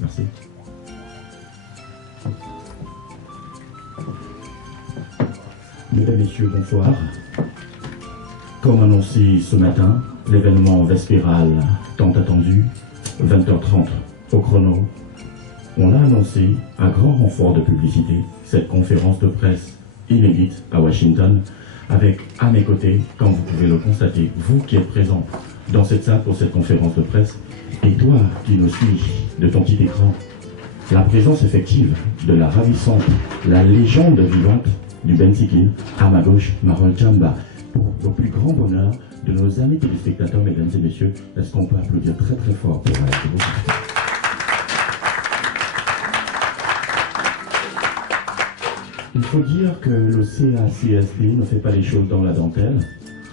Merci. Mesdames, Messieurs, bonsoir. Comme annoncé ce matin, l'événement vespéral tant attendu, 20h30 au chrono, on a annoncé à grand renfort de publicité cette conférence de presse inédite à Washington avec à mes côtés, comme vous pouvez le constater, vous qui êtes présents dans cette salle pour cette conférence de presse et toi qui nous suis de ton petit écran, la présence effective de la ravissante, la légende vivante du Bensikin, à ma gauche, Marol Chamba, pour le plus grand bonheur de nos amis téléspectateurs, mesdames et messieurs. Est-ce qu'on peut applaudir très très fort pour elle? Il faut dire que le CACSD ne fait pas les choses dans la dentelle.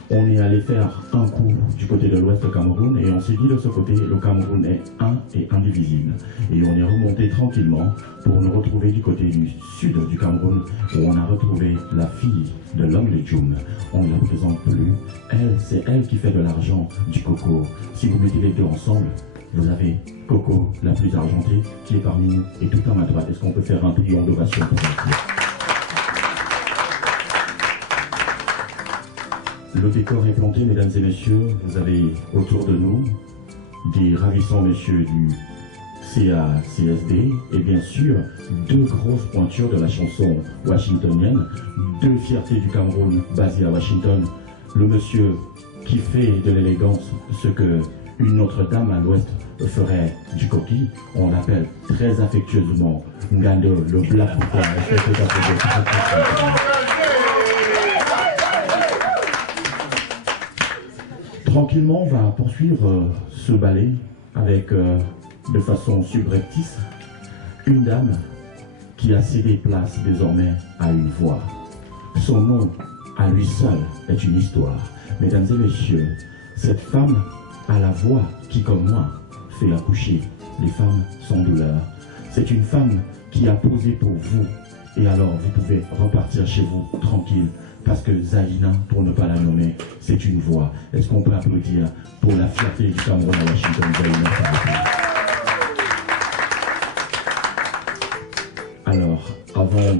On est allé faire un coup du côté de l'ouest du Cameroun et on s'est dit de ce côté, le Cameroun est un et indivisible. Et on est remonté tranquillement pour nous retrouver du côté du sud du Cameroun où on a retrouvé la fille de l'homme de Djoum. On ne la présente plus. Elle, c'est elle qui fait de l'argent du coco. Si vous mettez les deux ensemble, vous avez Coco, la plus argentée, qui est parmi nous et tout à ma droite. Est-ce qu'on peut faire un triomphe d'ovation pour elle? Le décor est planté, mesdames et messieurs. Vous avez autour de nous des ravissants messieurs du CACSD et bien sûr deux grosses pointures de la chanson washingtonienne, deux fiertés du Cameroun basées à Washington. Le monsieur qui fait de l'élégance ce que une autre dame à l'ouest ferait du coquille, on l'appelle très affectueusement Ngando, le Black Panther. Tranquillement, on va poursuivre ce ballet avec, de façon subreptice, une dame qui a cédé place désormais à une voix. Son nom, à lui seul, est une histoire. Mesdames et messieurs, cette femme a la voix qui, comme moi, fait accoucher les femmes sans douleur. C'est une femme qui a posé pour vous. Et alors, vous pouvez repartir chez vous tranquille. Parce que Zalina, pour ne pas la nommer, c'est une voix. Est-ce qu'on peut applaudir pour la fierté du Cameroun à Washington, Zalina? Alors, avant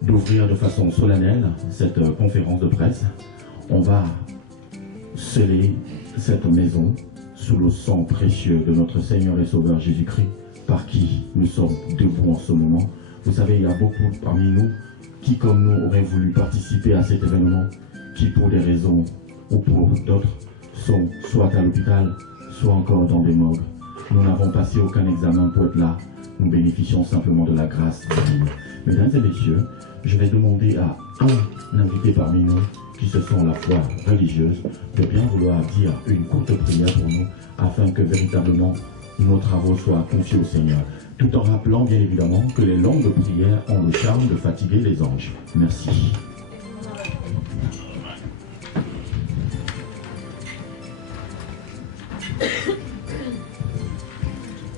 d'ouvrir de façon solennelle cette conférence de presse, on va sceller cette maison sous le sang précieux de notre Seigneur et Sauveur Jésus-Christ, par qui nous sommes debout en ce moment. Vous savez, il y a beaucoup parmi nous qui, comme nous, auraient voulu participer à cet événement, qui, pour des raisons ou pour d'autres, sont soit à l'hôpital, soit encore dans des morgues. Nous n'avons passé aucun examen pour être là. Nous bénéficions simplement de la grâce divine. Mesdames et messieurs, je vais demander à un invité parmi nous qui se sent la foi religieuse de bien vouloir dire une courte prière pour nous afin que véritablement nos travaux soient confiés au Seigneur. Tout en rappelant bien évidemment que les longues prières ont le charme de fatiguer les anges. Merci.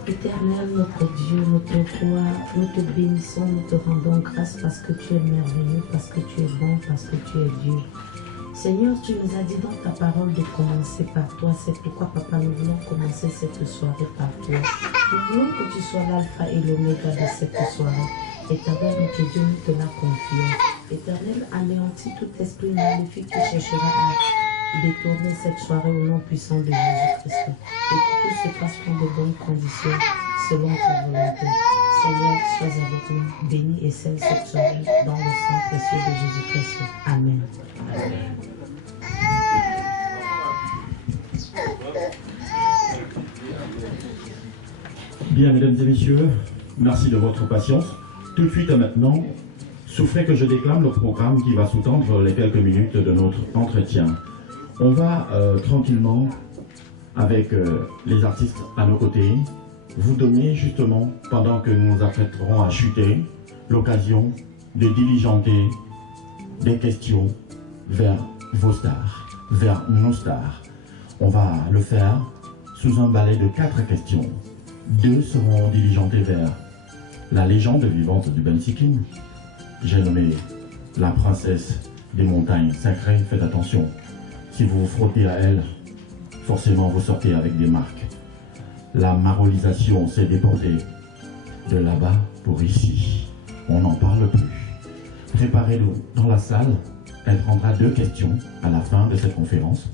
Éternel, notre Dieu, notre roi, nous te bénissons, nous te rendons grâce parce que tu es merveilleux, parce que tu es bon, parce que tu es Dieu. Seigneur, tu nous as dit dans ta parole de commencer par toi. C'est pourquoi, Papa, nous voulons commencer cette soirée par toi. Nous voulons que tu sois l'alpha et l'oméga de cette soirée. Éternel, notre Dieu, nous te la confions. Éternel, anéantis tout esprit maléfique qui cherchera à détourner cette soirée au nom puissant de Jésus-Christ. Et que tout se passe dans de bonnes conditions, selon ta volonté. Seigneur, sois avec nous, bénis et scelle cette soirée dans le sang précieux de Jésus-Christ. Amen. Bien, mesdames et messieurs, merci de votre patience. Tout de suite et maintenant, souffrez que je déclame le programme qui va sous-tendre les quelques minutes de notre entretien. On va tranquillement, avec les artistes à nos côtés, vous donner justement, pendant que nous nous apprêterons à chuter, l'occasion de diligenter des questions vers vos stars, vers nos stars. On va le faire sous un balai de 4 questions. 2 seront diligentées vers la légende vivante du Bensiking. J'ai nommé la princesse des montagnes sacrées. Faites attention, si vous vous frottez à elle, forcément vous sortez avec des marques. La marolisation s'est déportée de là-bas pour ici. On n'en parle plus. Préparez-vous dans la salle. Elle prendra 2 questions à la fin de cette conférence.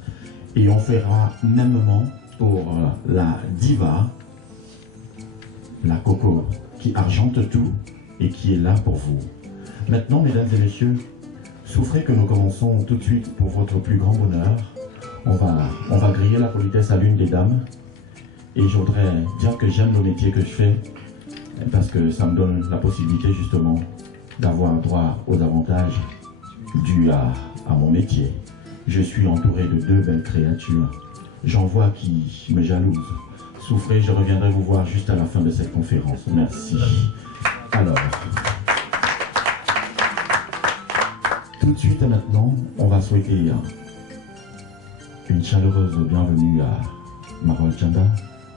Et on fera mêmement pour la diva, la Coco, qui argente tout et qui est là pour vous. Maintenant, mesdames et messieurs, souffrez que nous commençons tout de suite pour votre plus grand bonheur. On va griller la politesse à l'une des dames. Et je voudrais dire que j'aime le métier que je fais parce que ça me donne la possibilité justement d'avoir droit aux avantages dus à mon métier. Je suis entouré de 2 belles créatures. J'en vois qui me jalousent. Souffrez, je reviendrai vous voir juste à la fin de cette conférence. Merci. Alors, tout de suite et maintenant, on va souhaiter une chaleureuse bienvenue à Marol Chanda.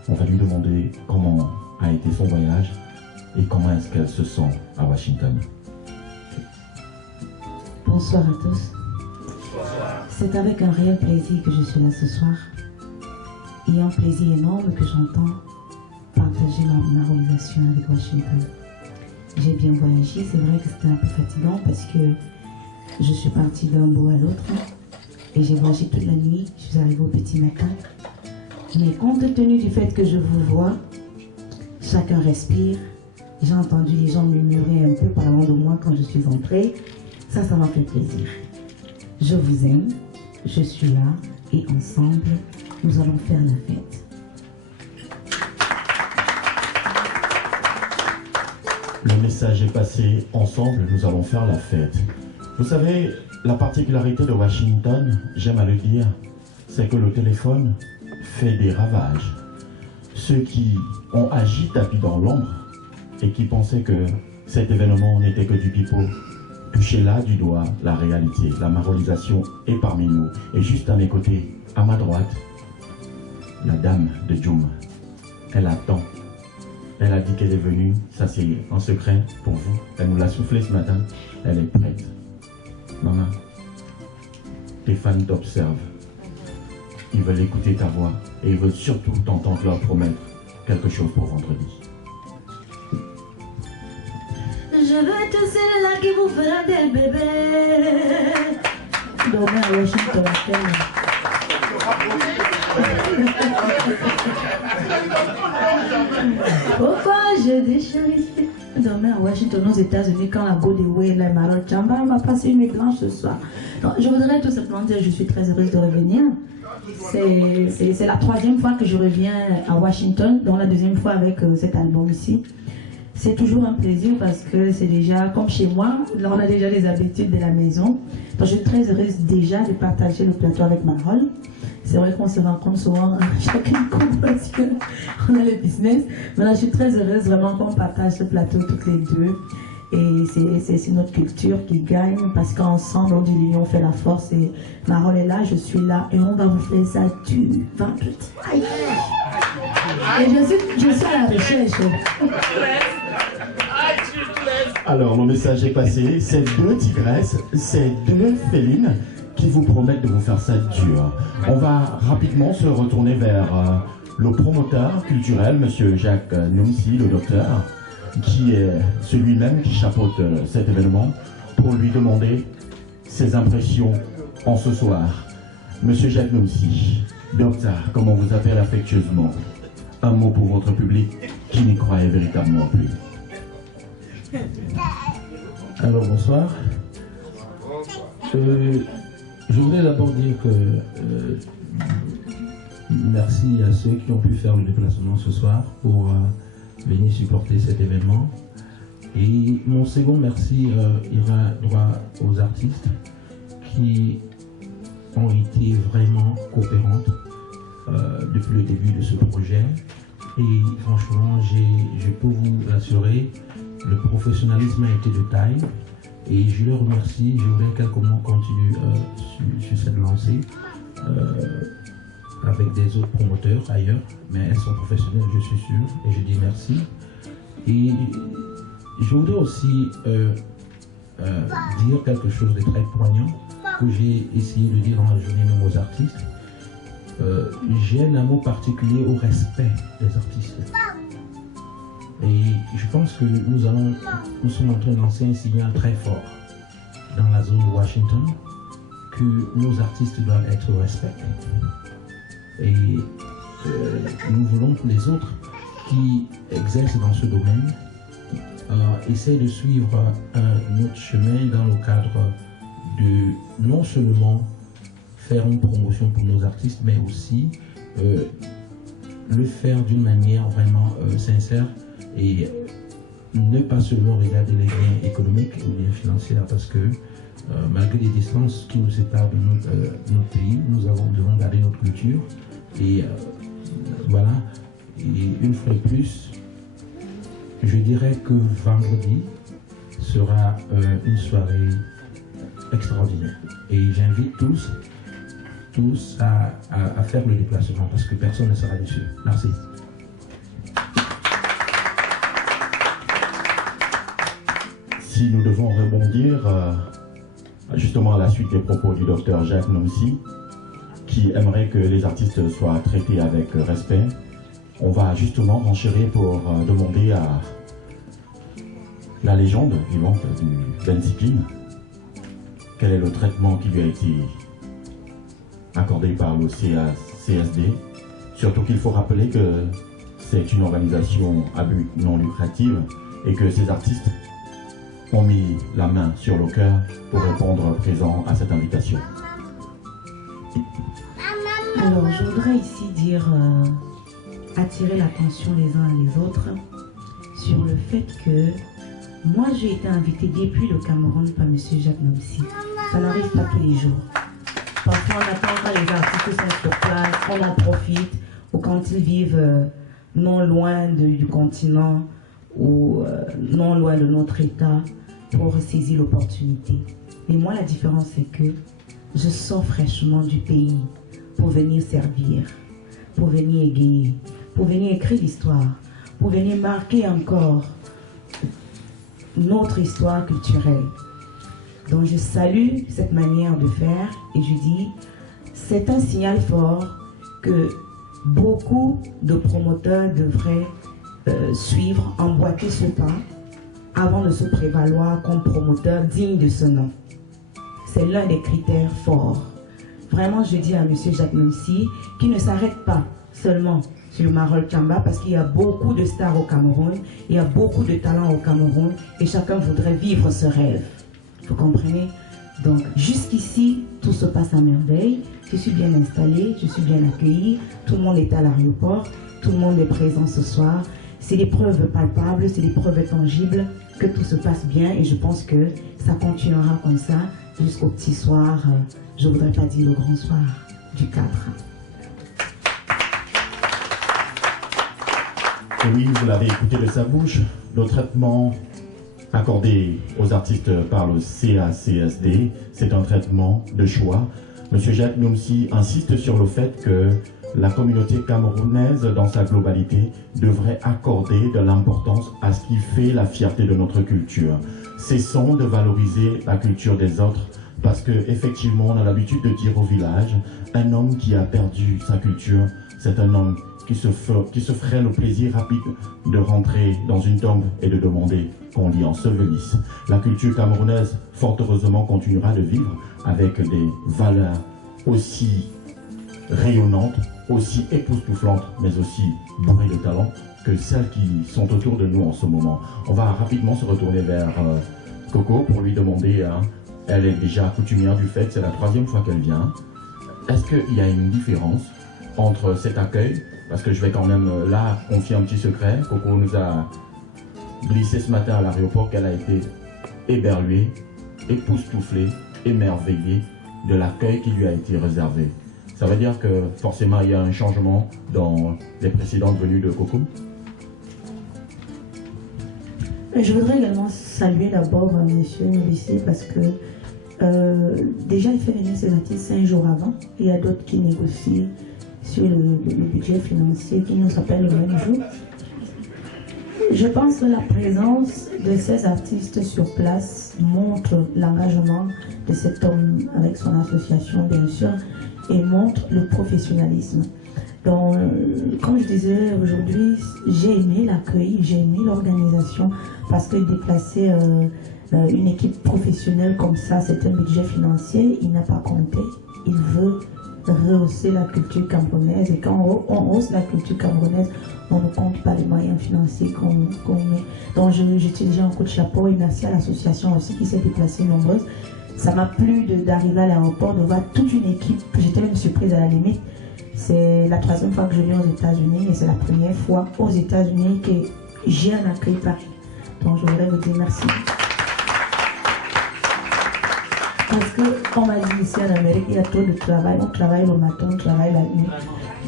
On va lui demander comment a été son voyage et comment est-ce qu'elle se sent à Washington. Bonsoir à tous. C'est avec un réel plaisir que je suis là ce soir. Et un plaisir énorme que j'entends partager ma marolisation avec Washington. J'ai bien voyagé, c'est vrai que c'était un peu fatigant parce que je suis partie d'un bout à l'autre et j'ai voyagé toute la nuit, je suis arrivée au petit matin. Mais compte tenu du fait que je vous vois, chacun respire, j'ai entendu les gens murmurer un peu parlant de moi quand je suis entrée, ça m'a fait plaisir. Je vous aime, je suis là et ensemble, nous allons faire la fête. Le message est passé, ensemble, nous allons faire la fête. Vous savez, la particularité de Washington, j'aime à le dire, c'est que le téléphone fait des ravages. Ceux qui ont agi tapis dans l'ombre et qui pensaient que cet événement n'était que du pipeau, touchez là du doigt la réalité. La marolisation est parmi nous. Et juste à mes côtés, à ma droite, la dame de Djoum. Elle attend. Elle a dit qu'elle est venue. Ça, c'est un secret pour vous. Elle nous l'a soufflé ce matin. Elle est prête. Maman, tes fans t'observent. Ils veulent écouter ta voix et ils veulent surtout t'entendre leur promettre quelque chose pour vendredi. Je veux tous ceux-là qui vous feront des bébés. Demain à Washington. Pourquoi je dis chérie? Demain à Washington, aux États-Unis, quand la Godeway, la Marol Chamba, on va passer une nuit blanche ce soir. Donc, je voudrais tout simplement dire que je suis très heureuse de revenir. C'est la troisième fois que je reviens à Washington, dont la deuxième fois avec cet album ici. C'est toujours un plaisir parce que c'est déjà comme chez moi, là on a déjà les habitudes de la maison. Donc je suis très heureuse déjà de partager le plateau avec Marol. C'est vrai qu'on se rencontre souvent chacun compte parce qu'on a le business. Mais là je suis très heureuse vraiment qu'on partage ce plateau toutes les deux. Et c'est notre culture qui gagne parce qu'ensemble on dit l'union fait la force. Et Marol est là, je suis là et on va vous faire ça du vendredi. Et je suis à la recherche. Alors, le message est passé. C'est deux tigresses, c'est deux félines qui vous promettent de vous faire ça dur. On va rapidement se retourner vers le promoteur culturel, monsieur Jacques Noumsi, le docteur, qui est celui-même qui chapeaute cet événement, pour lui demander ses impressions en ce soir. Monsieur Jacques Noumsi, docteur, comme on vous appelle affectueusement, un mot pour votre public qui n'y croyait véritablement plus. Alors bonsoir. Je voudrais d'abord dire que merci à ceux qui ont pu faire le déplacement ce soir pour venir supporter cet événement. Et mon second merci ira droit aux artistes qui ont été vraiment coopérantes depuis le début de ce projet. Et franchement, je peux vous l'assurer, le professionnalisme a été de taille et je les remercie. Je voudrais quelques mots continuer sur cette lancée avec des autres promoteurs ailleurs, mais elles sont professionnelles, je suis sûr, et je dis merci. Et je voudrais aussi dire quelque chose de très poignant que j'ai essayé de dire dans la journée même aux artistes. J'ai un amour particulier au respect des artistes. Et je pense que nous sommes en train de lancer un signal très fort dans la zone de Washington que nos artistes doivent être respectés. Et nous voulons que les autres qui exercent dans ce domaine essaient de suivre notre chemin dans le cadre de non seulement faire une promotion pour nos artistes, mais aussi le faire d'une manière vraiment sincère et ne pas seulement regarder les gains économiques ou les financiers, parce que malgré les distances qui nous séparent de notre pays, nous devons garder notre culture. Et voilà, et une fois de plus, je dirais que vendredi sera une soirée extraordinaire. Et j'invite tous à faire le déplacement parce que personne ne sera déçu. Merci. Si nous devons rebondir justement à la suite des propos du docteur Jacques Noumsi, qui aimerait que les artistes soient traités avec respect, on va justement renchérir pour demander à la légende vivante du Benzipine quel est le traitement qui lui a été accordé par le CSD. Surtout qu'il faut rappeler que c'est une organisation à but non lucratif et que ces artistes ont mis la main sur le cœur pour répondre présent à cette invitation. Alors, je voudrais ici dire, attirer l'attention les uns et les autres sur le fait que moi, j'ai été invitée depuis le Cameroun par M. Jacques Noumsi. Ça n'arrive pas tous les jours. Parfois, on attend quand les artistes sont sur place, on en profite, ou quand ils vivent non loin du continent, ou non loin de notre État, pour saisir l'opportunité. Mais moi, la différence, c'est que je sors fraîchement du pays pour venir servir, pour venir égayer, pour venir écrire l'histoire, pour venir marquer encore notre histoire culturelle. Donc je salue cette manière de faire et je dis, c'est un signal fort que beaucoup de promoteurs devraient suivre, emboîter ce pas avant de se prévaloir comme promoteur digne de ce nom. C'est l'un des critères forts. Vraiment, je dis à M. Jacques Noumsi qu'il ne s'arrête pas seulement sur Marol Tchamba parce qu'il y a beaucoup de stars au Cameroun, il y a beaucoup de talents au Cameroun et chacun voudrait vivre ce rêve. Vous comprenez? Donc jusqu'ici, tout se passe à merveille. Je suis bien installée, je suis bien accueillie. Tout le monde est à l'aéroport, tout le monde est présent ce soir. C'est des preuves palpables, c'est des preuves tangibles que tout se passe bien et je pense que ça continuera comme ça jusqu'au petit soir, je ne voudrais pas dire le grand soir du 4. Et oui, vous l'avez écouté de sa bouche, le traitement accordé aux artistes par le CACSD, c'est un traitement de choix. Monsieur Jacques Nomsi insiste sur le fait que la communauté camerounaise, dans sa globalité, devrait accorder de l'importance à ce qui fait la fierté de notre culture. Cessons de valoriser la culture des autres, parce qu'effectivement, on a l'habitude de dire au village, un homme qui a perdu sa culture, c'est un homme qui se ferait le plaisir rapide de rentrer dans une tombe et de demander qu'on l'y ensevelisse. La culture camerounaise, fort heureusement, continuera de vivre avec des valeurs aussi rayonnantes, aussi époustouflantes, mais aussi bourrées de talent que celles qui sont autour de nous en ce moment. On va rapidement se retourner vers Coco pour lui demander, elle est déjà coutumière du fait, c'est la 3e fois qu'elle vient. Est-ce qu'il y a une différence entre cet accueil, parce que je vais quand même là confier un petit secret, Coco nous a glissé ce matin à l'aéroport qu'elle a été éberluée, époustouflée, émerveillée de l'accueil qui lui a été réservé. Ça veut dire que forcément il y a un changement dans les précédentes venues de Coco. Je voudrais également saluer d'abord M. Novici parce que déjà il fait venir ses artistes 5 jours avant. Il y a d'autres qui négocient sur le budget financier qui nous appellent le même jour. Je pense que la présence de ces artistes sur place montre l'engagement de cet homme avec son association bien sûr et montre le professionnalisme. Donc, comme je disais aujourd'hui, j'ai aimé l'accueil, j'ai aimé l'organisation parce que déplacer une équipe professionnelle comme ça, c'est un budget financier, il n'a pas compté, il veut rehausser la culture camerounaise et quand on hausse la culture camerounaise, on ne compte pas les moyens financiers qu'on met. Donc je tire déjà un coup de chapeau et merci à l'association aussi qui s'est déplacée nombreuse. Ça m'a plu d'arriver à l'aéroport, de voir toute une équipe, j'étais même surprise à la limite. C'est la 3e fois que je viens aux États-Unis et c'est la première fois aux États-Unis que j'ai un accueil pareil. Donc je voudrais vous dire merci. Parce qu'on m'a dit ici en Amérique, il y a trop de travail. On travaille le matin, on travaille la nuit.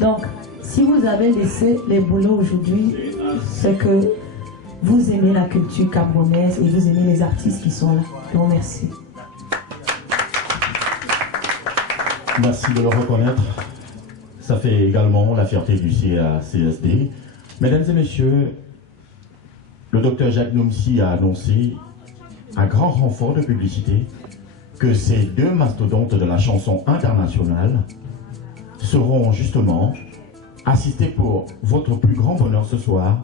Donc, si vous avez laissé les boulots aujourd'hui, c'est que vous aimez la culture camerounaise et vous aimez les artistes qui sont là. Donc, merci. Merci de le reconnaître. Ça fait également la fierté du CACSD. Mesdames et messieurs, le docteur Jacques Nomsi a annoncé, à grand renfort de publicité, que ces 2 mastodontes de la chanson internationale seront justement assistés pour votre plus grand bonheur ce soir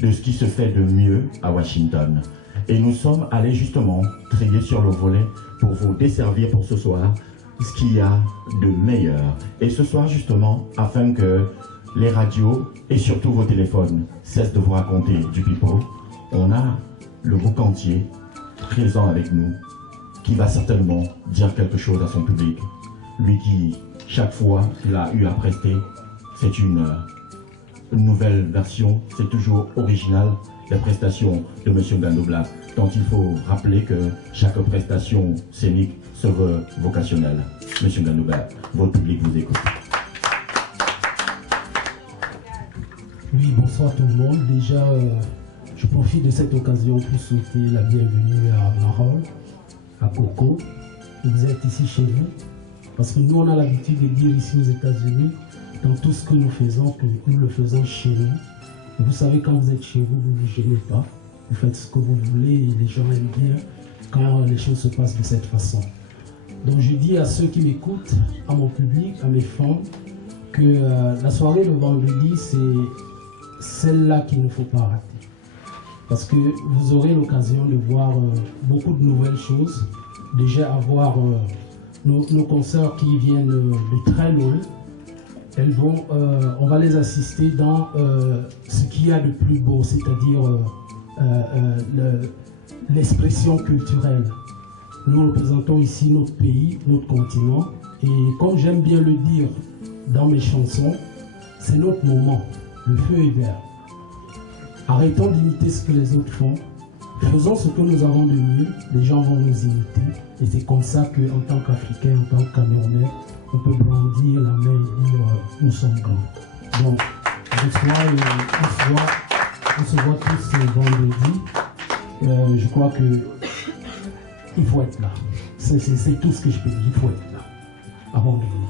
de ce qui se fait de mieux à Washington. Et nous sommes allés justement trier sur le volet pour vous desservir pour ce soir ce qu'il y a de meilleur. Et ce soir justement, afin que les radios et surtout vos téléphones cessent de vous raconter du pipeau, on a le boucantier présent avec nous qui va certainement dire quelque chose à son public. Lui qui, chaque fois qu'il a eu à prester, c'est une nouvelle version, c'est toujours original, les prestations de M. Ngandou-Black, dont il faut rappeler que chaque prestation scénique se veut vocationnelle. M. Ngandou-Black, votre public vous écoute. Oui, bonsoir tout le monde. Déjà, je profite de cette occasion pour souhaiter la bienvenue à Marol, à Coco. Vous êtes ici chez vous. Parce que nous, on a l'habitude de dire ici aux États-Unis, dans tout ce que nous faisons, que nous le faisons chez nous. Et vous savez, quand vous êtes chez vous, vous ne vous gênez pas. Vous faites ce que vous voulez et les gens aiment bien quand les choses se passent de cette façon. Donc je dis à ceux qui m'écoutent, à mon public, à mes fans, que la soirée de vendredi, c'est celle-là qu'il ne faut pas rater. Parce que vous aurez l'occasion de voir beaucoup de nouvelles choses. Déjà avoir nos concerts qui viennent de très loin. On va les assister dans ce qu'il y a de plus beau, c'est-à-dire l'expression culturelle. Nous représentons ici notre pays, notre continent. Et comme j'aime bien le dire dans mes chansons, c'est notre moment. Le feu est vert. Arrêtons d'imiter ce que les autres font. Faisons ce que nous avons de mieux. Les gens vont nous imiter. Et c'est comme ça qu'en tant qu'Africain, en tant que Camerounais, on peut brandir la main et dire nous sommes grands. Donc, on se voit tous vendredi. Je crois qu'il faut être là. C'est tout ce que je peux dire. Il faut être là avant de venir.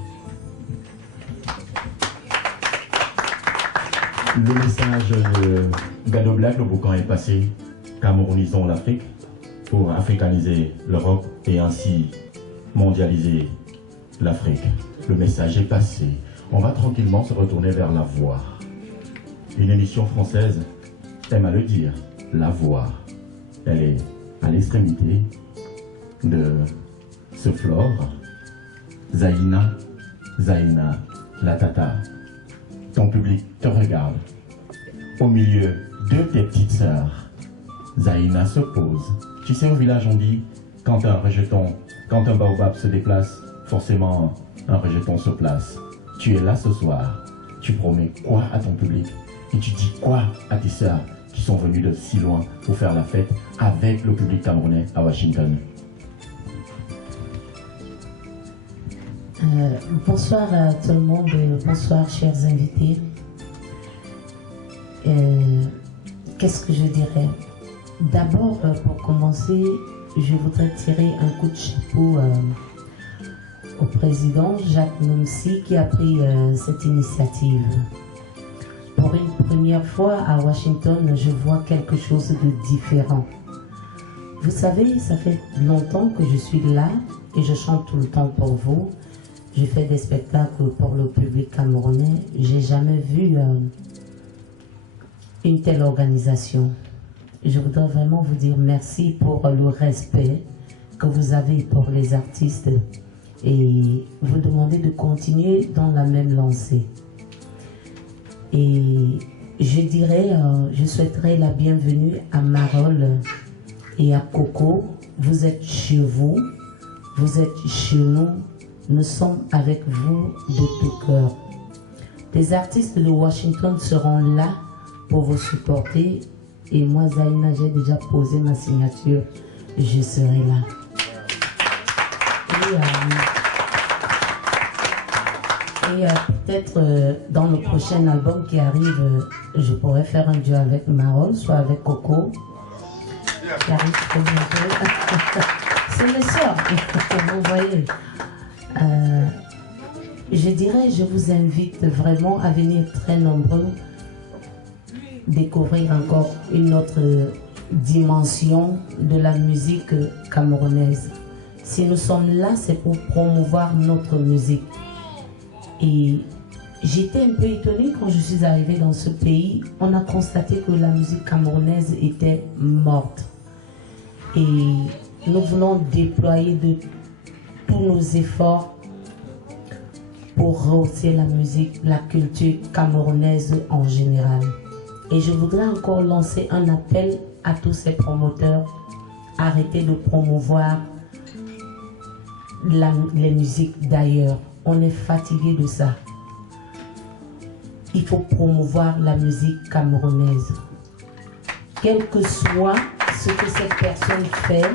Le message de Gado Black, le boucan est passé. Camerounisons l'Afrique pour africaniser l'Europe et ainsi mondialiser l'Afrique. Le message est passé. On va tranquillement se retourner vers la voix. Une émission française aime à le dire, la voix. Elle est à l'extrémité de ce flore. Zaïna, la tata. Ton public te regarde. Au milieu de tes petites sœurs, Zaïna se pose. Tu sais, au village, on dit, quand un baobab se déplace, forcément, un rejeton se place. Tu es là ce soir. Tu promets quoi à ton public? Et tu dis quoi à tes sœurs qui sont venues de si loin pour faire la fête avec le public camerounais à Washington? Bonsoir à tout le monde, bonsoir chers invités. Qu'est-ce que je dirais? D'abord, pour commencer, je voudrais tirer un coup de chapeau au président Jacques Nomsi qui a pris cette initiative. Pour une première fois à Washington, je vois quelque chose de différent. Vous savez, ça fait longtemps que je suis là et je chante tout le temps pour vous. Je fais des spectacles pour le public camerounais. J'ai jamais vu une telle organisation. Je voudrais vraiment vous dire merci pour le respect que vous avez pour les artistes et vous demander de continuer dans la même lancée. Et je dirais, je souhaiterais la bienvenue à Marol et à Coco. Vous êtes chez vous, vous êtes chez nous, nous sommes avec vous de tout cœur. Les artistes de Washington seront là pour vous supporter. Et moi, Zaïna, j'ai déjà posé ma signature. Je serai là. Et peut-être dans le prochain album qui arrive, je pourrais faire un duo avec Marol, soit avec Coco. Qui arrive très bientôt. C'est mes sœurs, vous voyez. Je dirais, je vous invite vraiment à venir très nombreux découvrir encore une autre dimension de la musique camerounaise. Si nous sommes là, c'est pour promouvoir notre musique. Et j'étais un peu étonnée quand je suis arrivée dans ce pays. On a constaté que la musique camerounaise était morte. Et nous voulons déployer de tous nos efforts pour rehausser la musique, la culture camerounaise en général. Et je voudrais encore lancer un appel à tous ces promoteurs. Arrêtez de promouvoir les musiques d'ailleurs. On est fatigué de ça. Il faut promouvoir la musique camerounaise. Quel que soit ce que cette personne fait,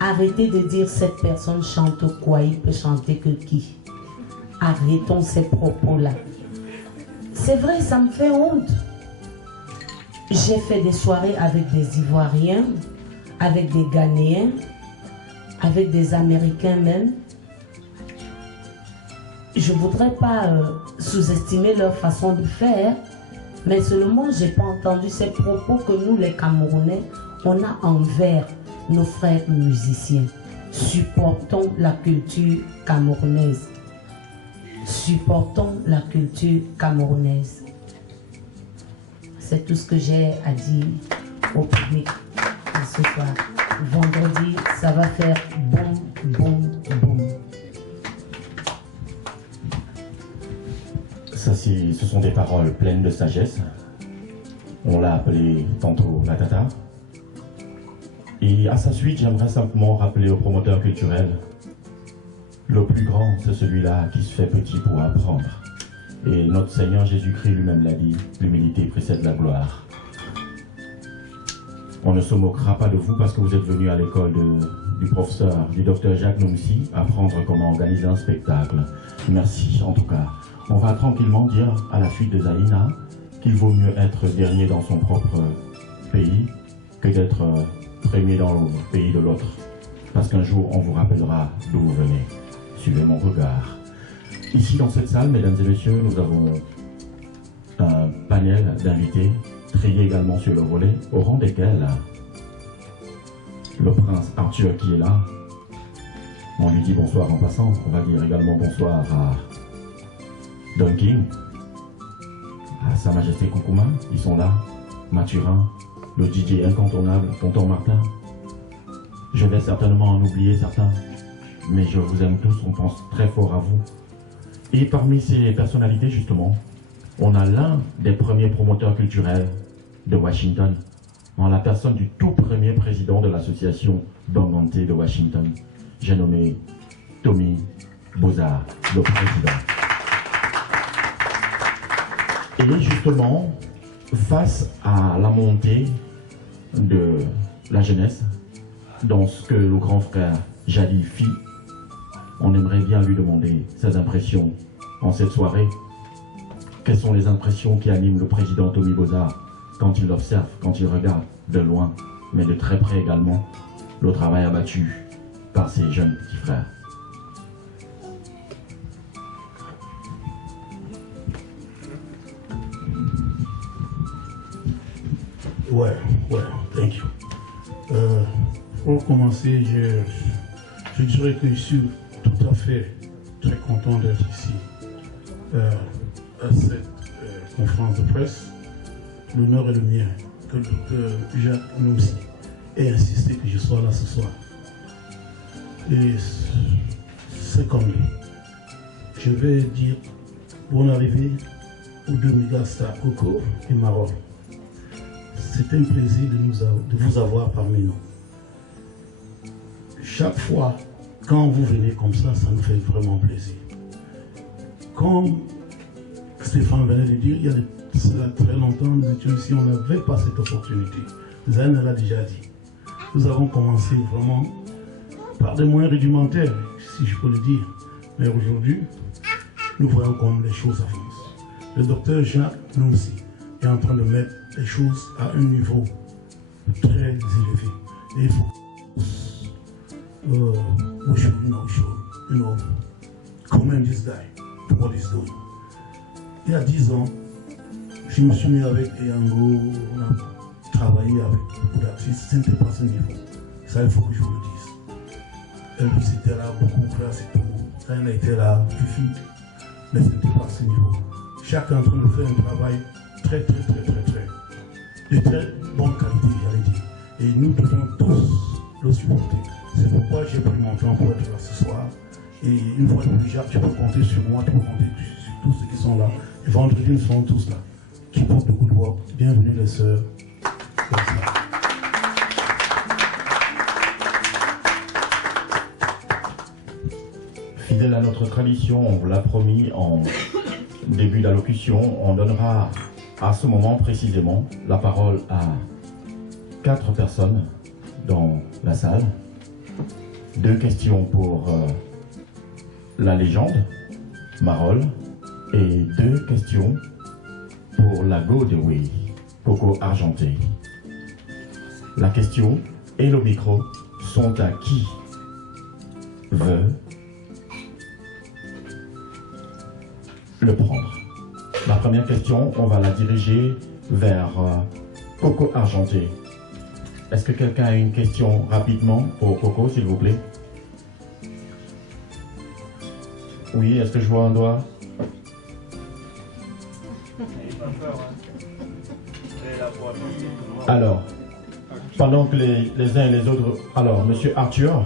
arrêtez de dire cette personne chante quoi, il peut chanter que qui. Arrêtons ces propos-là. C'est vrai, ça me fait honte. J'ai fait des soirées avec des Ivoiriens, avec des Ghanéens, avec des Américains même. Je ne voudrais pas sous-estimer leur façon de faire, mais seulement je n'ai pas entendu ces propos que nous, les Camerounais, on a envers nos frères musiciens. Supportons la culture camerounaise. Supportons la culture camerounaise. C'est tout ce que j'ai à dire au public ce soir. Vendredi, ça va faire boum, boum, boum. Ça, ce sont des paroles pleines de sagesse. On l'a appelé tantôt la tata. Et à sa suite, j'aimerais simplement rappeler aux promoteurs culturels, le plus grand, c'est celui-là qui se fait petit pour apprendre. Et notre Seigneur Jésus-Christ lui-même l'a dit, l'humilité précède la gloire. On ne se moquera pas de vous parce que vous êtes venus à l'école du professeur, du docteur Jacques Noumsi, apprendre comment organiser un spectacle. Merci en tout cas. On va tranquillement dire à la suite de Zaïna qu'il vaut mieux être dernier dans son propre pays que d'être premier dans le pays de l'autre. Parce qu'un jour, on vous rappellera d'où vous venez. Suivez mon regard. Ici, dans cette salle, mesdames et messieurs, nous avons un panel d'invités, triés également sur le volet, au rang desquels le prince Arthur qui est là. On lui dit bonsoir en passant. On va dire également bonsoir à Don King, à Sa Majesté Koukouma, ils sont là. Mathurin, le DJ incontournable, Tonton Martin. Je vais certainement en oublier certains, mais je vous aime tous, on pense très fort à vous. Et parmi ces personnalités, justement, on a l'un des premiers promoteurs culturels de Washington, en la personne du tout premier président de l'association Bangante de Washington. J'ai nommé Tommy Bozard, le président. Et justement, face à la montée de la jeunesse, dans ce que le grand frère Jadi fit, on aimerait bien lui demander ses impressions en cette soirée. Quelles sont les impressions qui animent le président Tommy Bozard quand il observe, quand il regarde de loin, mais de très près également, le travail abattu par ses jeunes petits frères? Ouais, thank you. Pour commencer, je dirais que je suis tout à fait très content d'être ici à cette conférence de presse. L'honneur est le mien que le docteur Jacques Noumsi ait insisté que je sois là ce soir. Et c'est comme lui. Je vais dire bonne arrivée aux deux méga stars Coco et Marol. C'est un plaisir de vous avoir parmi nous. Chaque fois, quand vous venez comme ça nous fait vraiment plaisir. Comme Stéphane venait de dire, il y a cela très longtemps, nous étions ici, on n'avait pas cette opportunité. Zayn l'a déjà dit. Nous avons commencé vraiment par des moyens rudimentaires, si je peux le dire. Mais aujourd'hui, nous voyons comme les choses avancent. Le docteur Jacques Noumsi est en train de mettre les choses à un niveau très élevé. Et il faut we should commend this guy for what he's doing. Il y a 10 ans, je me suis mis avec Eyango, on a travaillé avec beaucoup d'artistes, ce n'était pas ce niveau. Ça, il faut que je vous le dise. Elvis était là, beaucoup frères, c'est tout. Rien était là, Fifi, mais ce n'était pas ce niveau. Chacun est en train de faire un travail très de très bonne qualité, j'allais dire. Et nous devons tous le supporter. C'est pourquoi j'ai pris mon temps pour être là ce soir. Et une fois de plus, Jacques, tu peux compter sur moi, tu peux compter sur tous ceux qui sont là. Et vendredi, nous serons tous là. Qui portent beaucoup de voix. Bienvenue les sœurs. Fidèle à notre tradition, on vous l'a promis en début d'allocution, on donnera à ce moment précisément la parole à 4 personnes dans la salle. 2 questions pour la légende, Marol, et 2 questions pour la go de Way, Coco Argenté. La question et le micro sont à qui veut le prendre. La première question, on va la diriger vers Coco Argenté. Est-ce que quelqu'un a une question rapidement pour Coco, s'il vous plaît? Oui, est-ce que je vois un doigt? Alors, pendant que les uns et les autres... Alors, monsieur Arthur,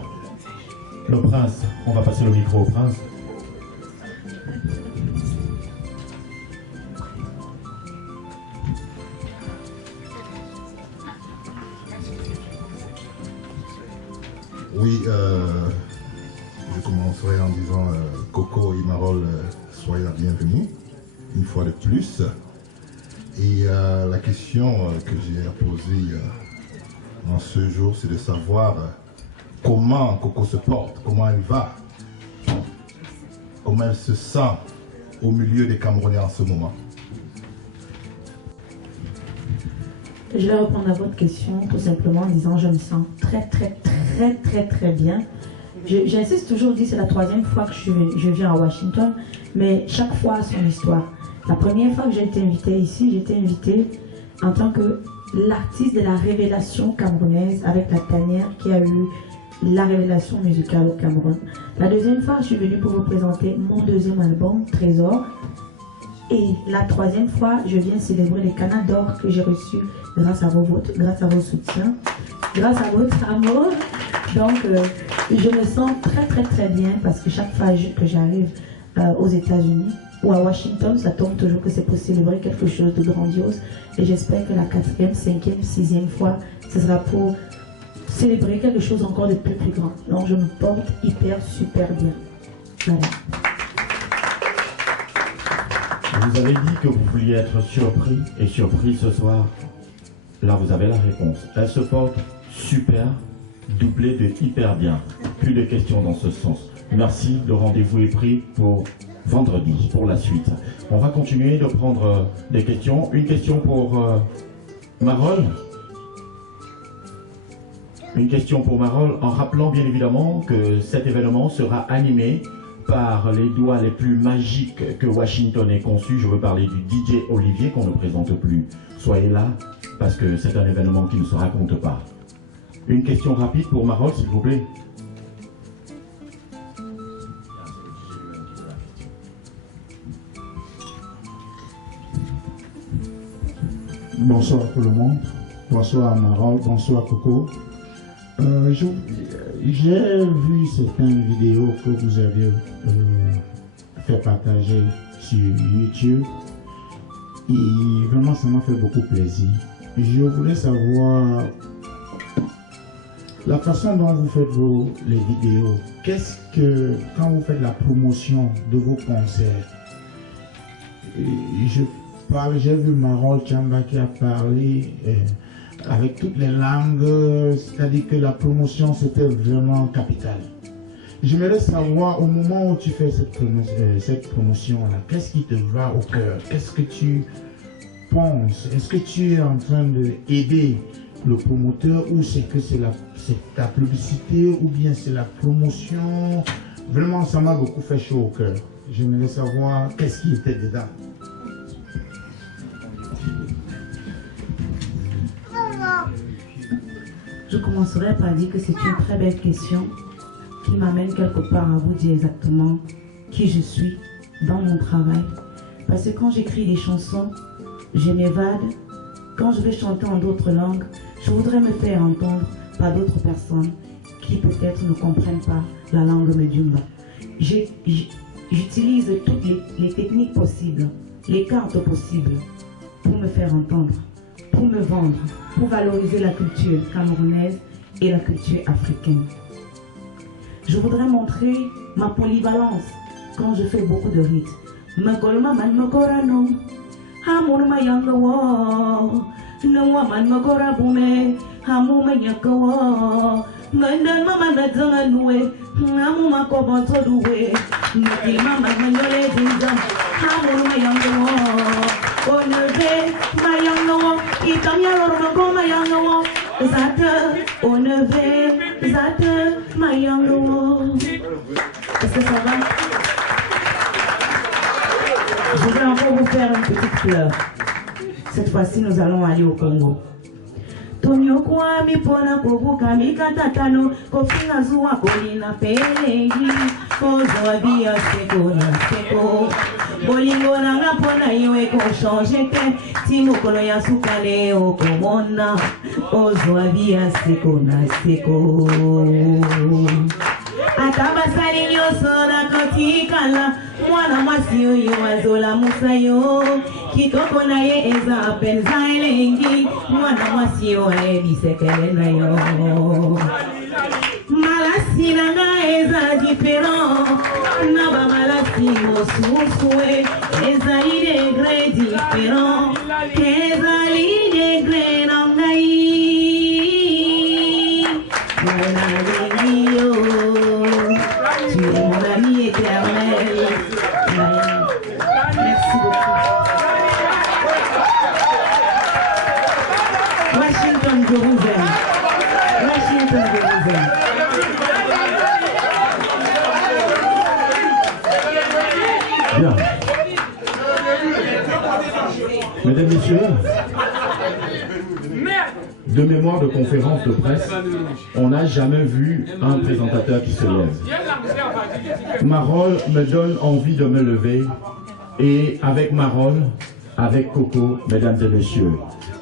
le prince, on va passer le micro au prince. Oui, je commencerai en disant Coco et Marol, soyez la bienvenue, une fois de plus. Et la question que j'ai à poser en ce jour, c'est de savoir comment Coco se porte, comment elle va, comment elle se sent au milieu des Camerounais en ce moment. Je vais répondre à votre question tout simplement en disant je me sens très bien. J'insiste toujours, c'est la 3e fois que je viens à Washington, mais chaque fois a son histoire. La première fois que j'ai été invitée ici, j'ai été invitée en tant que l'artiste de la révélation camerounaise avec la tanière qui a eu la révélation musicale au Cameroun. La 2e fois, je suis venue pour vous présenter mon 2e album, Trésor. Et la 3e fois, je viens célébrer les Cannes d'or que j'ai reçus grâce à vos votes, grâce à vos soutiens, grâce à votre amour. Donc, je me sens très bien parce que chaque fois que j'arrive aux États-Unis ou à Washington, ça tombe toujours que c'est pour célébrer quelque chose de grandiose. Et j'espère que la 4e, 5e, 6e fois, ce sera pour célébrer quelque chose encore de plus grand. Donc, je me porte super bien. Voilà. Vous avez dit que vous vouliez être surpris et surpris ce soir. Là, vous avez la réponse. Elle se porte super, doublé de hyper bien. Plus de questions dans ce sens. Merci, le rendez-vous est pris pour vendredi, pour la suite. On va continuer de prendre des questions. Une question pour Marol. Une question pour Marol, en rappelant bien évidemment que cet événement sera animé par les doigts les plus magiques que Washington ait conçus. Je veux parler du DJ Olivier qu'on ne présente plus. Soyez là, parce que c'est un événement qui ne se raconte pas. Une question rapide pour Marol, s'il vous plaît. Bonsoir tout le monde. Bonsoir Marol, bonsoir Coco. J'ai vu certaines vidéos que vous avez fait partager sur YouTube et vraiment ça m'a fait beaucoup plaisir. Je voulais savoir la façon dont vous faites les vidéos. Qu'est-ce que, quand vous faites la promotion de vos concerts, j'ai vu Marol Chamba qui a parlé avec toutes les langues, c'est-à-dire que la promotion c'était vraiment capital. J'aimerais savoir au moment où tu fais cette promotion-là, qu'est-ce qui te va au cœur? Qu'est-ce que tu penses? Est-ce que tu es en train d'aider le promoteur ou c'est que c'est ta publicité ou bien c'est la promotion? Vraiment, ça m'a beaucoup fait chaud au cœur. J'aimerais savoir qu'est-ce qui était dedans. Je commencerai par dire que c'est une très belle question qui m'amène quelque part à vous dire exactement qui je suis dans mon travail. Parce que quand j'écris des chansons, je m'évade. Quand je vais chanter en d'autres langues, je voudrais me faire entendre par d'autres personnes qui peut-être ne comprennent pas la langue Medjumba. J'utilise toutes les techniques possibles, les cartes possibles pour me faire entendre, pour me vendre, pour valoriser la culture camerounaise et la culture africaine. Je voudrais montrer ma polyvalence quand je fais beaucoup de rythmes. Est-ce que ça va? Je vais encore vous faire une petite fleur. Cette fois-ci, nous allons aller au Congo. Tonyo kwa mipona kubuka mikatatano kofinga zuwa kolina pelegi kozwa bia seko na seko bolingo na ngapona yewe ko changer te timokolo ya sukale okomona kozwa bia seko na seko atabasali nyoso na kotikala mwana mwasi oyo azola musayo kitoko na ye eza apenza elengi mwana mwasi oyo ayebisekele na yo mala Sinanga eza différent. Naba malasi mosusue. Ezali degré différent. Ezali degré nangai. Mon ami yo. Tu es mon ami éternel. Merci beaucoup. Washington, je vous aime. Washington, je vous aime. Bien. Mesdames, Messieurs, de mémoire de conférence de presse, on n'a jamais vu un présentateur qui se lève. Marol me donne envie de me lever et avec Marol, avec Coco, mesdames et messieurs,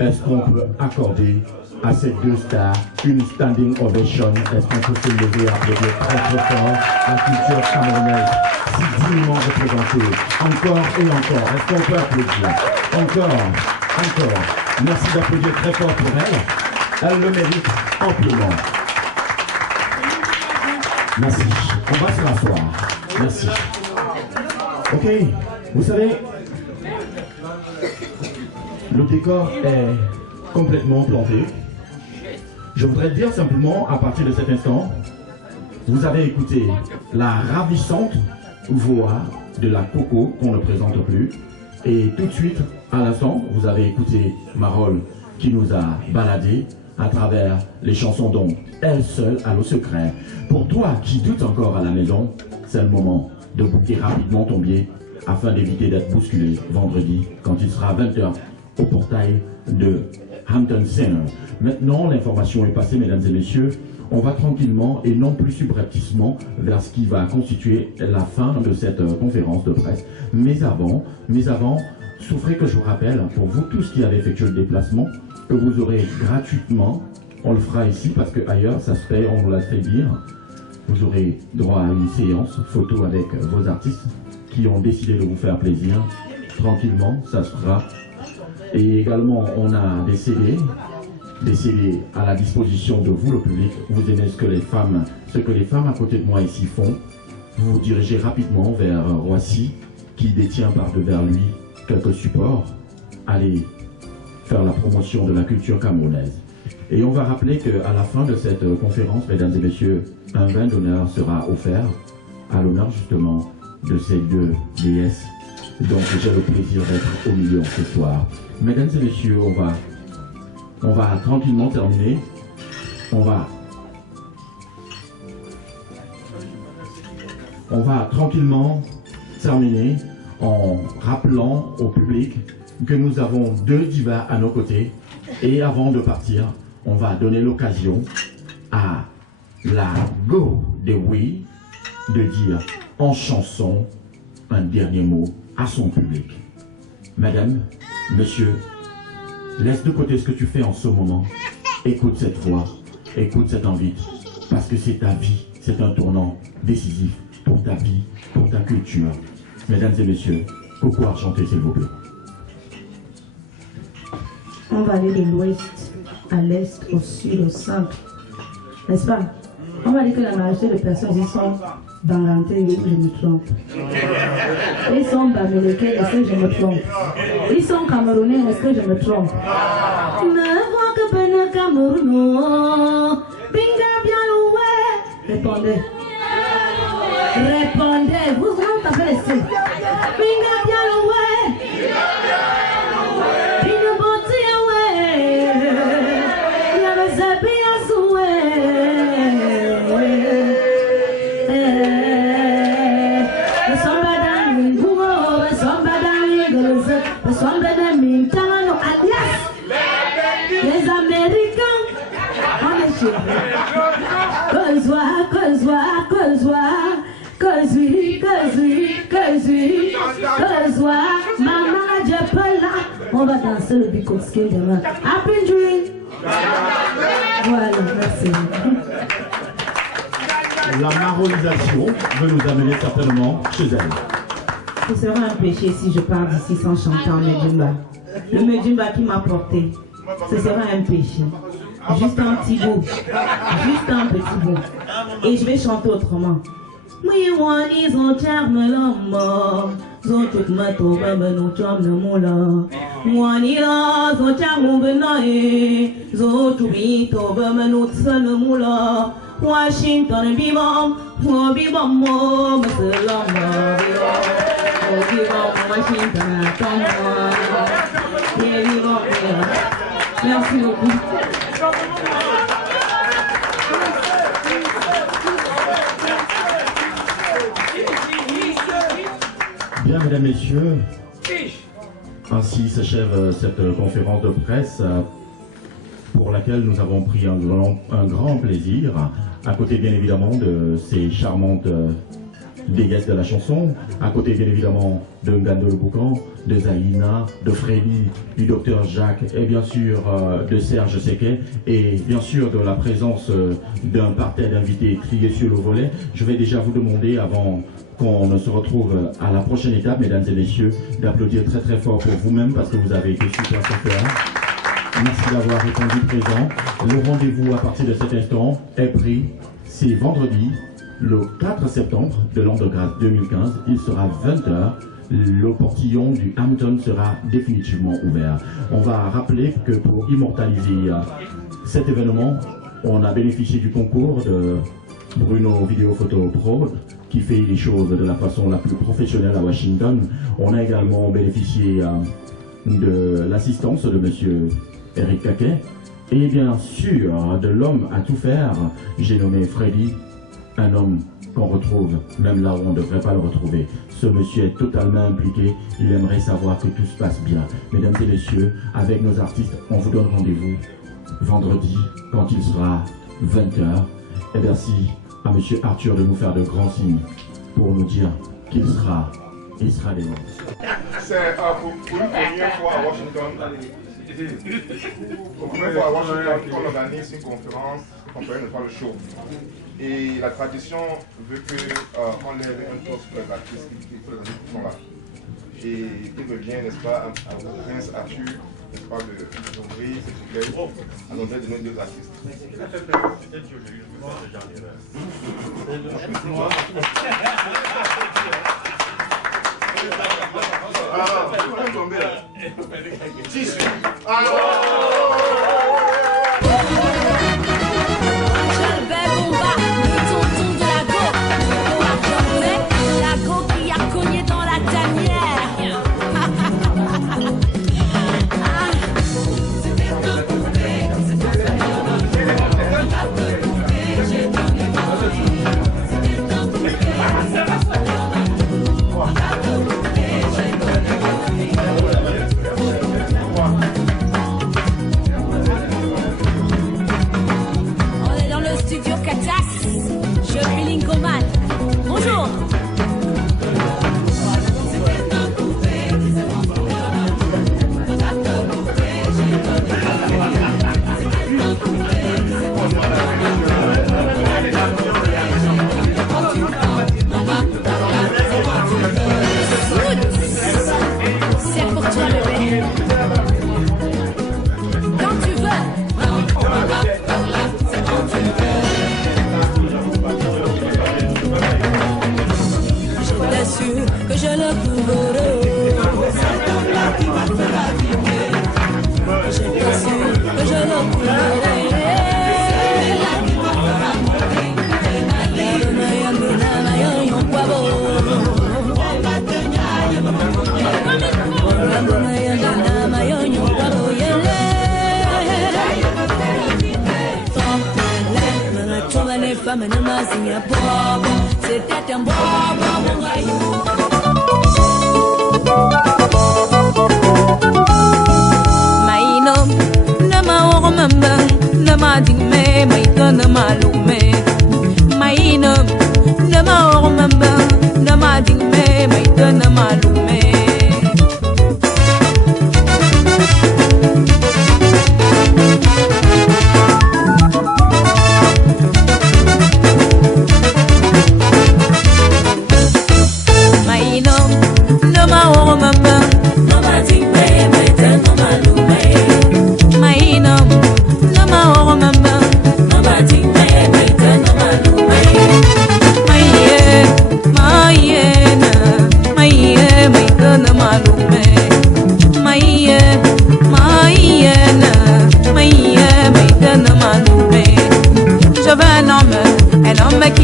est-ce qu'on peut accorder à ces deux stars une standing ovation? Est-ce qu'on peut se lever et applaudir très très fort la culture camerounaise si dignement représentée? Encore et encore, est-ce qu'on peut applaudir? Encore, encore. Merci d'applaudir très fort pour elle. Elle le mérite amplement. Merci. On va se rasseoir. Merci. Ok, vous savez, le décor est complètement planté. Je voudrais dire simplement, à partir de cet instant, vous avez écouté la ravissante voix de la Coco, qu'on ne présente plus. Et tout de suite, à l'instant, vous avez écouté Marol qui nous a baladés à travers les chansons dont elle seule a le secret. Pour toi qui doutes encore à la maison, c'est le moment de boucler rapidement ton billet afin d'éviter d'être bousculé vendredi quand il sera 20h au portail de Hampton Center. Maintenant, l'information est passée, mesdames et messieurs. On va tranquillement et non plus subrepticement vers ce qui va constituer la fin de cette conférence de presse. Mais avant, souffrez que je vous rappelle, pour vous tous qui avez effectué le déplacement, que vous aurez gratuitement, on le fera ici parce que ailleurs ça se fait, on vous l'a fait dire, vous aurez droit à une séance photo avec vos artistes qui ont décidé de vous faire plaisir. Tranquillement, ça se fera. Et également, on a des CD à la disposition de vous, le public. Vous aimez ce que les femmes à côté de moi ici font. Vous vous dirigez rapidement vers Roissy, qui détient par devers lui quelques supports. Allez faire la promotion de la culture camerounaise. Et on va rappeler qu'à la fin de cette conférence, mesdames et messieurs, un vin d'honneur sera offert à l'honneur justement de ces deux déesses. Donc j'ai le plaisir d'être au milieu ce soir. Mesdames et messieurs, on va tranquillement terminer. On va tranquillement terminer en rappelant au public que nous avons deux divas à nos côtés. Et avant de partir, on va donner l'occasion à la Go de Oui de dire en chanson un dernier mot à son public. Madame, monsieur, laisse de côté ce que tu fais en ce moment. Écoute cette voix, écoute cette envie, parce que c'est ta vie, c'est un tournant décisif pour ta vie, pour ta culture. Mesdames et messieurs, Coco Argenté, s'il vous plaît. On va aller de l'ouest à l'est, au sud, au centre. N'est-ce pas? On va dire que la majorité des personnes, ils sont Banganté, où je me trompe. Ils sont Bamileke, est-ce que je me trompe? Ils sont Camerounais, est-ce que je me trompe? Répondez. Répondez. Vous avez laissé. On va danser le Bikowski demain. Happy Dream. Voilà, merci. La marolisation veut nous amener certainement chez elle. Ce sera un péché si je pars d'ici sans chanter en Medjumba. Le Medjumba qui m'a porté, ce sera un péché. Juste un petit bout. Juste un petit bout. Et je vais chanter autrement. Oui, wani zon charme l'homme. Zon tuk mato bebe no chom ne moula. Wani la zon charme benae. Zon chubito bebe no tsane moula. Washington bibam. Oh bibam mo masalama bibam. Oh bibam Washington attends-moi. Yeah bibam yeah. Merci beaucoup. Bien, mesdames, messieurs, ainsi s'achève cette conférence de presse pour laquelle nous avons pris un grand plaisir, à côté bien évidemment de ces charmantes déesses de la chanson, à côté bien évidemment de Ngando le Boucan, de Zaïna, de Freddy, du docteur Jacques et bien sûr de Serge Sequet et bien sûr de la présence d'un parterre d'invités triés sur le volet. Je vais déjà vous demander avant qu'on ne se retrouve à la prochaine étape, mesdames et messieurs, d'applaudir très très fort pour vous-même parce que vous avez été super super. Merci d'avoir répondu présent. Le rendez-vous à partir de cet instant est pris. C'est vendredi, le 4 septembre de l'an de grâce 2015. Il sera 20h. Le portillon du Hampton sera définitivement ouvert. On va rappeler que pour immortaliser cet événement, on a bénéficié du concours de Bruno Vidéo Photo Pro qui fait les choses de la façon la plus professionnelle à Washington. On a également bénéficié de l'assistance de monsieur Eric Caquet et bien sûr de l'homme à tout faire, j'ai nommé Freddy, un homme qu'on retrouve même là où on ne devrait pas le retrouver. Ce monsieur est totalement impliqué, il aimerait savoir que tout se passe bien. Mesdames et messieurs, avec nos artistes, on vous donne rendez-vous vendredi quand il sera 20h. Et merci à monsieur Arthur de nous faire de grands signes pour nous dire qu'il sera israélien. C'est pour une première fois à Washington. Pour une première fois à Washington, on organise une conférence qu'on peut faire le show. Et la tradition veut qu'on lève un toast pour les artistes qui sont là. Et qui revient, n'est-ce pas, au prince Arthur, n'est-ce pas, de Londres, c'est à l'honneur de nos deux artistes. C'était un bon rayon. Nama dingme mai kana malume maina nama ormamba nama dingme mai kana malume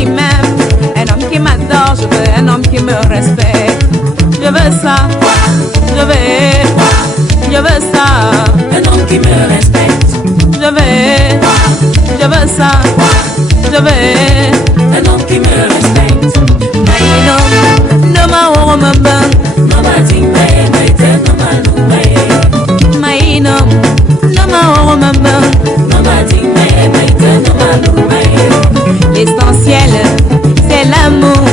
qui m'aime, un homme qui m'adore, je veux un homme qui me respecte. Je veux ça, je veux ça, un homme qui me respecte. Je veux ça, je veux un homme qui me respecte. No ma woman bang, no ma ting bay, no ma no bay. No ma woman bang, no ma ting bay, no ma no bay. L'essentiel, c'est l'amour,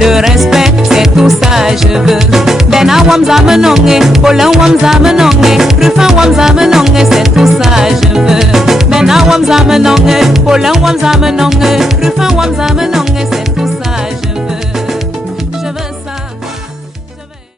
le respect, c'est tout ça je veux. Ben awam zamenonge, polan wam zamenonge, rufan wam zamenonge, c'est tout ça je veux. Ben awam zamenonge, polan wam zamenonge, rufan wam zamenonge, c'est